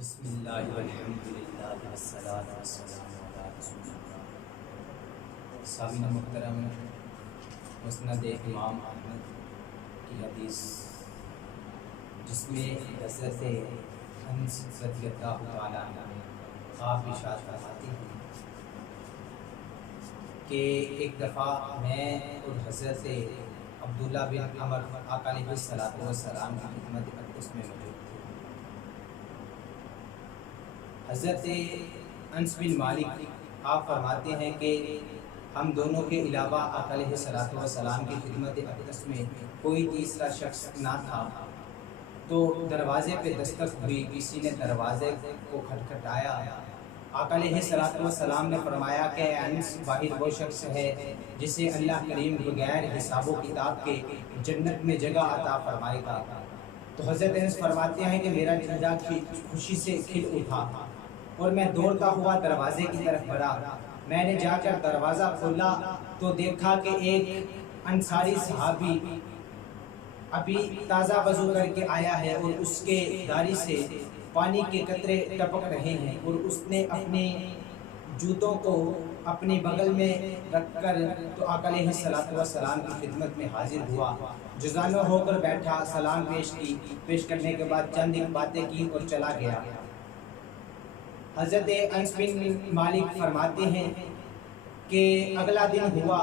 بسم اللہ والحمد للہ والصلاۃ والسلام علی رسول اللہ۔ سامعین محترم، مسند امام احمد کی حدیث جس میں حضرت انس رضی اللہ تعالیٰ عنہ آپ ارشاد فرماتے ہیں کہ ایک دفعہ میں اور حضرت عبداللہ بن عمر آقا علیہ الصلوۃ والسلام کی خدمت اقدس میں موجود تھے۔ حضرت انس بن مالک آپ فرماتے ہیں کہ ہم دونوں کے علاوہ آقا علیہ الصلوۃ والسلام کی خدمت اقدس میں کوئی تیسرا شخص نہ تھا، تو دروازے پہ دستک ہوئی، کسی نے دروازے کو کھٹکھٹایا۔ آقا علیہ الصلوۃ والسلام نے فرمایا کہ انس باہر وہ شخص ہے جسے اللہ کریم بغیر حساب و کتاب کے جنت میں جگہ عطا فرمائے گا۔ تو حضرت انس فرماتے ہیں کہ میرا چہرہ خوشی سے کھل اٹھا اور میں دوڑتا ہوا دروازے کی طرف بڑھا۔ میں نے جا کر دروازہ کھولا تو دیکھا کہ ایک انصاری صحابی ابھی تازہ وضو کر کے آیا ہے اور اس کے داڑھی سے پانی کے قطرے ٹپک رہے ہیں، اور اس نے اپنے جوتوں کو اپنے بغل میں رکھ کر تو آقا علیہ الصلوۃ والسلام کی خدمت میں حاضر ہوا، جزانو ہو کر بیٹھا، سلام پیش کرنے کے بعد چند باتیں کی اور چلا گیا۔ حضرت انس بن مالک فرماتے ہیں کہ اگلا دن ہوا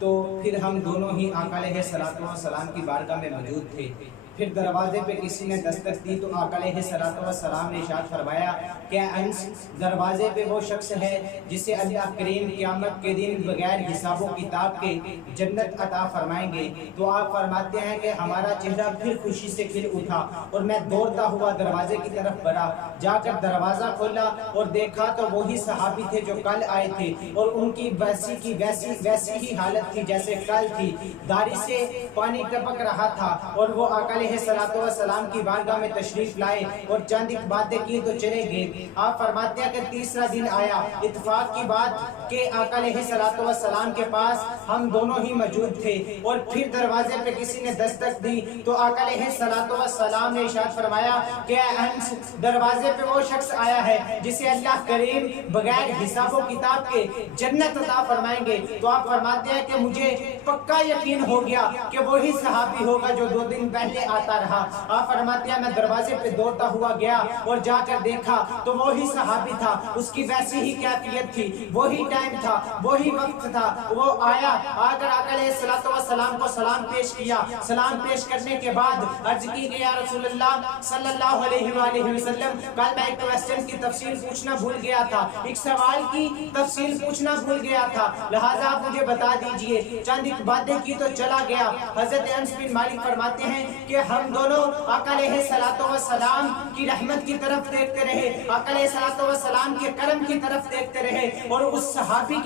تو پھر ہم دونوں ہی آقا علیہ الصلوۃ والسلام کی بارگاہ میں موجود تھے۔ پھر دروازے پہ کسی نے دستک دی تو آقا علیہ الصلوۃ والسلام نے ارشاد فرمایا کہ انس دروازے پہ وہ شخص ہے جسے اللہ کریم قیامت کے دن بغیر حساب و کتاب کے جنت عطا فرمائیں گے۔ تو آپ فرماتے ہیں کہ ہمارا چہرہ پھر خوشی سے کھل اٹھا اور میں دوڑتا ہوا دروازے کی طرف بڑھا، جا کر دروازہ کھولا اور دیکھا تو وہی صحابی تھے جو کل آئے تھے، اور ان کی ویسی ہی حالت تھی جیسے کل تھی، داڑھی سے پانی ٹپک رہا تھا، اور وہ آقا علیہ الصلوۃ والسلام کی بارگاہ میں تشریف لائے اور چند باتیں کی تو چلے گئے۔ آپ فرماتے ہیں کہ تیسرا دن آیا، اتفاق کی بات کہ آقا علیہ الصلوۃ والسلام کے پاس ہم دونوں ہی موجود تھے، اور پھر دروازے پہ کسی نے دستک دی تو آقا علیہ الصلوۃ والسلام نے ارشاد فرمایا کہ انس دروازے پہ وہ شخص آیا ہے جسے اللہ کریم بغیر حساب و کتاب کے جنت عطا فرمائیں گے۔ تو آپ فرماتے ہیں کہ مجھے پکا یقین ہو گیا کہ وہی صحابی ہوگا جو 2 دن پہلے آتا رہا۔ آپ فرماتے ہیں میں دروازے پہ دوڑتا ہوا گیا اور جا کر دیکھا تو وہی صحابی تھا، اس کی ویسی ہی کیفیت تھی، وہی ٹائم تھا، وہی وقت تھا۔ وہ آیا، آ کر آقا علیہ الصلوۃ والسلام کو سلام پیش کیا۔ سلام پیش کرنے کے بعد عرض کی کہ یا رسول اللہ صلی اللہ علیہ وآلہ وسلم، کل میں ایک کوسچن کی تفصیل پوچھنا بھول گیا تھا، ایک سوال کی تفصیل پوچھنا بھول گیا تھا، لہٰذا آپ مجھے بتا دیجئے۔ چند باتیں کی تو چلا گیا۔ حضرت انس بن مالک فرماتے ہیں کہ ہم دونوں آقا علیہ الصلوۃ والسلام کی رحمت کی طرف دیکھتے رہے، آقا علیہ الصلوۃ والسلام کے کرم کی طرف دیکھتے رہے، اور اس صحابی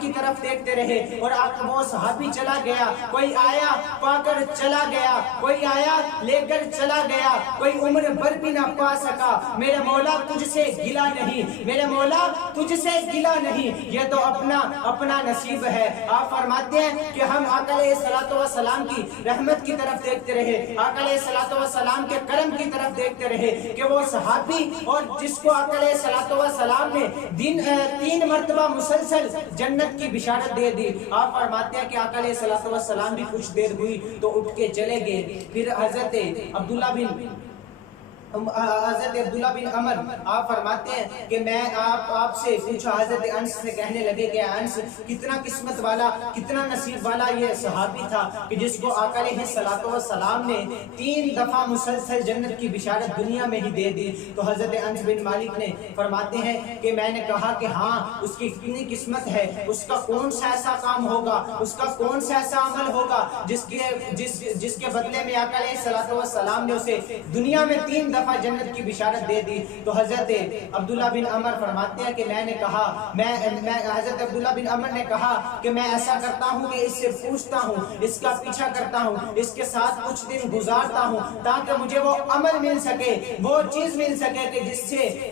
کی طرف دیکھتے رہے، اور وہ صحابی چلا گیا، کوئی آیا پا کر چلا گیا، کوئی آیا لے کر چلا گیا، کوئی عمر بھر بھی نہ پا سکا۔ میرے مولا تجھ سے گلا نہیں، میرے مولا تجھ سے گلا نہیں، یہ تو اپنا نصیب ہے۔ آپ فرماتے ہیں کہ ہم آقا علیہ الصلوۃ والسلام کی رحمت کی طرف دیکھتے رہے، آقا علیہ الصلوۃ والسلام کے کرم کی طرف دیکھتے رہے کہ وہ صحابی اور جس کو آقا علیہ الصلوۃ والسلام نے 3 مرتبہ مسلسل جنت کی بشارت دے دی۔ آپ فرماتے ہیں کہ آقا علیہ الصلوۃ والسلام بھی کچھ دیر ہوئی تو اٹھ کے چلے گئے۔ پھر حضرت عبداللہ بن عمر آپ فرماتے ہیں کہ میں آپ سے پوچھا، حضرت انس سے کہنے لگے کہ انس کتنا قسمت والا، کتنا نصیب والا یہ صحابی تھا کہ جس کو آقا علیہ الصلوۃ والسلام نے 3 دفعہ مسلسل جنت کی بشارت دنیا میں ہی دے دی۔ تو حضرت انس بن مالک نے فرماتے ہیں کہ میں نے کہا کہ ہاں اس کی کتنی قسمت ہے، اس کا کون سا ایسا کام ہوگا، اس کا کون سا ایسا عمل ہوگا جس کے بدلے میں آقا علیہ الصلوۃ والسلام نے اسے دنیا میں 3 دفعہ جنت کی بشارت دے دی۔ تو حضرت عبداللہ بن عمر فرماتے ہیں کہ میں نے کہا، حضرت عبداللہ بن عمر نے کہا کہ میں ایسا کرتا ہوں کہ اس سے پوچھتا ہوں، اس کا پیچھا کرتا ہوں، اس کے ساتھ کچھ دن گزارتا ہوں تاکہ مجھے وہ عمل مل سکے، وہ چیز مل سکے کہ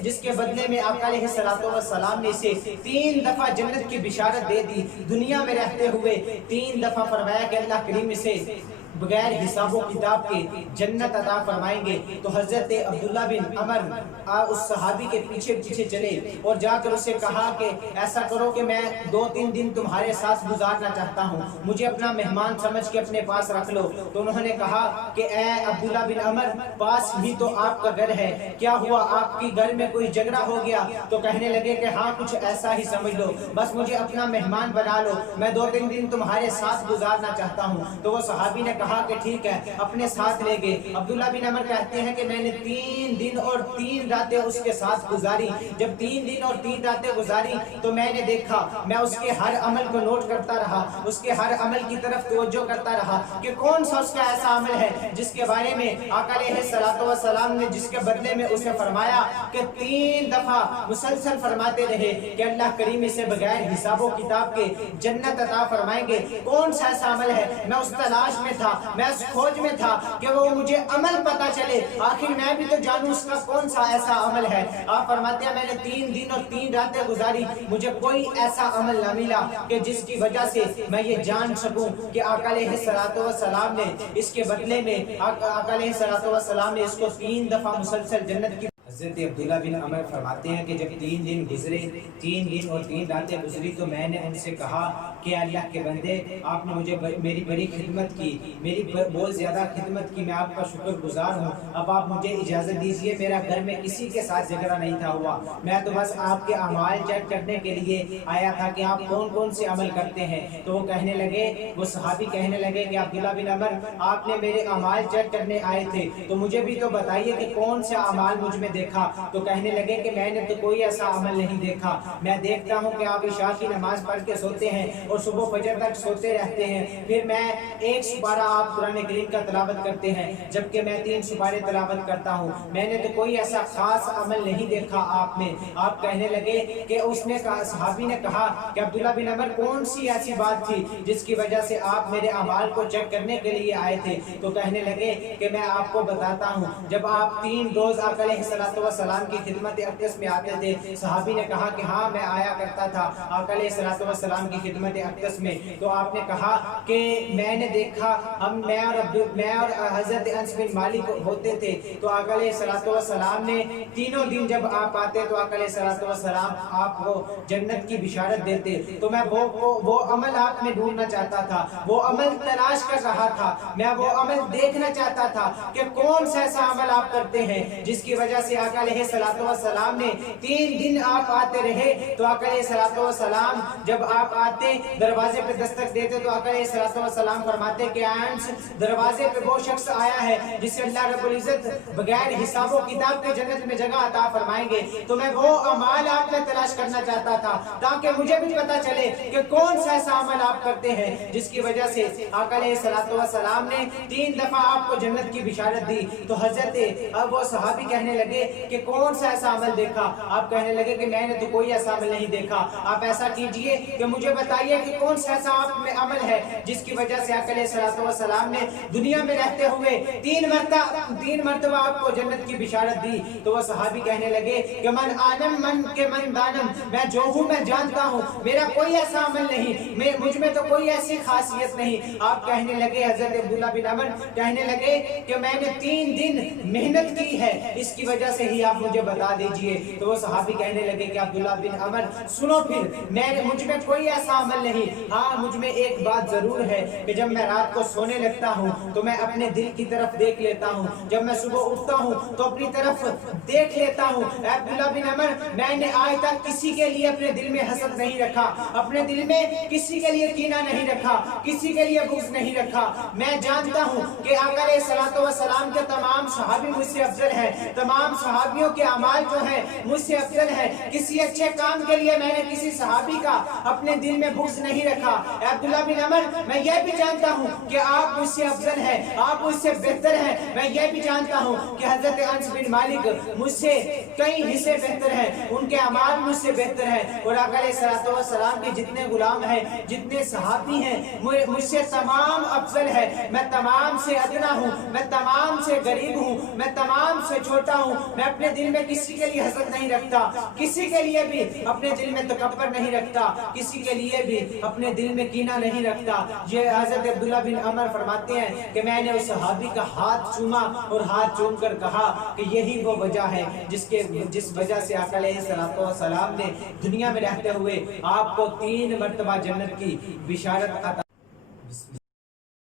جس کے بدلے میں آقا علیہ الصلوۃ والسلام نے اسے 3 دفعہ جنت کی بشارت دے دی۔ دنیا میں رہتے ہوئے 3 دفعہ فرمایا کہ اللہ کریم اسے बगैर हिसाब व किताब के जन्नत अता फरमाएंगे। तो हजरत अब्दुल्ला बिन अमर उस सहाबी के पीछे पीछे चले और जाकर उससे कहा कि ऐसा करो कि मैं 2-3 दिन तुम्हारे साथ गुजारना चाहता हूँ, मुझे अपना मेहमान समझ के अपने पास रख लो। तो उन्होंने कहा कि ए अब्दुल्ला बिन अमर, पास ही तो आपका घर है, क्या हुआ आपकी घर में कोई झगड़ा हो गया? तो कहने लगे कि हाँ कुछ ऐसा ही समझ लो, बस मुझे अपना मेहमान बना लो, मैं 2-3 दिन तुम्हारे साथ गुजारना चाहता हूँ। तो वो सहाबी ने कहा कि ठीक है, अपने साथ ले गए। अब्दुल्ला बिन अमर कहते हैं कि मैंने 3 दिन और 3 रातें उसके साथ गुजारी। जब 3 दिन और 3 रातें गुजारी तो मैंने देखा, मैं उसके हर अमल को नोट करता रहा, उसके हर अमल की तरफ तवज्जो करता रहा कि कौन सा उसका ऐसा अमल है जिसके बारे में आका अलैहिस्सलातु वस्सलाम ने जिसके बदले में उसे फरमाया कि 3 दफा मुसलसल फरमाते रहे कि अल्लाह करीम इसे बगैर हिसाबो किताब के जन्नत अता फरमाएंगे। कौन सा ऐसा अमल है? मैं उस तलाश में था, मैं उस खोज में था कि वो मुझे अमल पता चले, आखिर मैं भी तो जानूं उसका कौन सा ऐसा अमल है। आप फरमाते हैं मैंने 3 दिन और 3 रातें गुजारी, मुझे कोई ऐसा अमल ना मिला कि जिसकी वजह से मैं ये जान सकूं कि आका अलैहिस्सलातु वस्सलाम ने इसके बदले में आका अलैहिस्सलातु वस्सलाम ने इसको 3 दफा मुसलसल जन्नत की। हज़रत अब्दुल्ला बिन अमर फरमाते हैं कि जब 3 दिन गुजरे, 3 दिन और 3 रातें गुजरी, तो मैंने उनसे कहा कि अल्लाह के बंदे, आपने मुझे मेरी बड़ी खिदमत की, मेरी बहुत ज़्यादा खिदमत की, मैं आपका शुक्रगुजार हूँ। अब आप मुझे इजाज़त दीजिए, मेरा घर में किसी के साथ झगड़ा नहीं था हुआ, मैं तो बस आपके अमाल चेक करने के लिए आया था कि आप कौन कौन से अमल करते हैं। तो वो कहने लगे, वो सहाबी कहने लगे कि अब्दुल्ला बिन अमर, आपने मेरे अमाल चेक करने आए थे, तो मुझे भी तो बताइए कि कौन सा अमाल मुझ में देखा। तो कहने लगे कि मैंने तो कोई ऐसा अमल नहीं देखा, मैं देखता हूँ कि आप इशा की नमाज पढ़ के सोते हैं और सुबह फजर तक सोते रहते हैं, फिर मैं 1 सुपारा आप कुरान करीम का तिलावत करते हैं, जबकि मैं 3 सुपारे तिलावत करता हूँ, मैंने तो कोई ऐसा खास अमल नहीं देखा आप में। आप कहने लगे कि उसने कहा, सहाबी ने कहा कि अब्दुल्ला बिन अमर, कौन सी ऐसी बात थी जिसकी वजह से आप मेरे अमाल को चेक करने के लिए आए थे? तो कहने लगे कि मैं आपको बताता हूँ, जब आप 3 रोज आका अलैहिस्सलातु वस्सलाम की खिदमत अक़दस में आते थे। सहाबी ने कहा कि हाँ मैं आया करता था आका अलैहिस्सलातु वस्सलाम की खिदमत अक़दस में। तो आपने कहा कि मैंने देखा, मैं और हजरत अनस बिन मालिक होते थे, तो आका अलैहिस्सलातु वस्सलाम ने तीनों दिन जब आप आते तो आका अलैहिस्सलातु वस्सलाम आपको जन्नत की बिशारत देते। तो मैं वो अमल आप में ढूंढना चाहता था, वो अमल तलाश कर रहा था, मैं वो अमल देखना चाहता था कि कौन सा ऐसा अमल आप करते हैं जिसकी वजह से आका अलैहिस्सलातु वस्सलाम ने 3 दिन आप आते रहे। तो आका अलैहिस्सलातु वस्सलाम जब आप आते, दरवाजे पे दस्तक देते, तो आका अलैहिस्सलातु वस्सलाम फरमाते कि आंस, दरवाजे पे वो शख्स आया है जिसे अल्लाह रब्बुल इज्जत बगैर हिसाब व किताब के जन्नत में जगह अता फरमाएंगे। तो मैं वो अमाल आप में तलाश करना चाहता था ताकि मुझे भी पता चले कि कौन सा ऐसा अमल आप करते हैं जिसकी वजह से आका अलैहिस्सलातु वस्सलाम ने 3 दफा आपको जन्नत की बिशारत दी। तो हजरत अब वो सहाबी कहने लगे कि कौन सा ऐसा अमल देखा? आप कहने लगे कि मैंने तो कोई ऐसा अमल नहीं देखा। आप ऐसा कीजिए कि मुझे बताइए कि कौन सा ऐसा आप में अमल है जिसकी वजह से आका अलैहिस्सलातु वस्सलाम ने दुनिया में रहते हुए 3 मरतबा आपको जन्नत की बिशारत दी। तो वो सहाबी कहने लगे कि मन आनम मन के मन दानम, मैं जो हूँ मैं जानता हूँ, मेरा कोई ऐसा अमल नहीं, मुझ में तो कोई ऐसी खासियत नहीं। आप कहने लगे, हजरत अब्दुल्ला बिन अमर कहने लगे कि मैंने 3 दिन मेहनत की है, इसकी वजह से ही आप मुझे बता दीजिए। तो वो सहाबी कहने लगे कि अब्दुल्ला बिन अमर सुनो, फिर मुझ में कोई ऐसा अमल नहीं, हाँ मुझ में एक बात जरूर है कि जब मैं रात को सोने लगता हूँ तो मैं अपने दिल की तरफ देख लेता हूँ, जब मैं सुबह उठता हूँ तो अपनी तरफ देख लेता हूँ। अब्दुल्ला बिन अमर, मैंने आज तक किसी के लिए अपने दिल में हसद नहीं रखा, अपने दिल में किसी के लिए कीना नहीं रखा, किसी के लिए बुग़्ज़ नहीं रखा। मैं जानता हूँ कि आका अलैहिस्सलातु वस्सलाम के तमाम सहाबी मुझसे अफजल हैं, तमाम सहाबियों के अमाल जो है मुझसे अफजल है। किसी अच्छे काम के लिए मैंने किसी सहाबी का अपने दिल में बुग़्ज़ नहीं रखा। अब्दुल्ला बिन अमर, मैं ये भी जानता हूँ कि आप मुझसे अफजल हैं, आप मुझसे बेहतर हैं। मैं ये भी जानता हूँ कि हजरत अनस बिन मालिक मुझसे कई हिस्से बेहतर हैं, उनके अमाल मुझसे बेहतर हैं। और आका अलैहिस्सलातु वस्सलाम के जितने गुलाम हैं, जितने सहाबी हैं, मुझसे तमाम अफजल है। मैं तमाम से अदना हूँ, मैं तमाम से गरीब हूँ, मैं तमाम से छोटा हूँ, میں اپنے دل میں کسی کے لیے حسد نہیں رکھتا، کسی کے لیے بھی اپنے دل میں تکبر نہیں رکھتا، کسی کے لیے بھی اپنے دل میں کینہ نہیں رکھتا۔ یہ حضرت عبداللہ بن عمر فرماتے ہیں کہ میں نے اس صحابی کا ہاتھ چوما اور ہاتھ چوم کر کہا کہ یہی وہ وجہ ہے جس وجہ سے آقا علیہ السلام نے دنیا میں رہتے ہوئے آپ کو 3 مرتبہ جنت کی بشارت عطا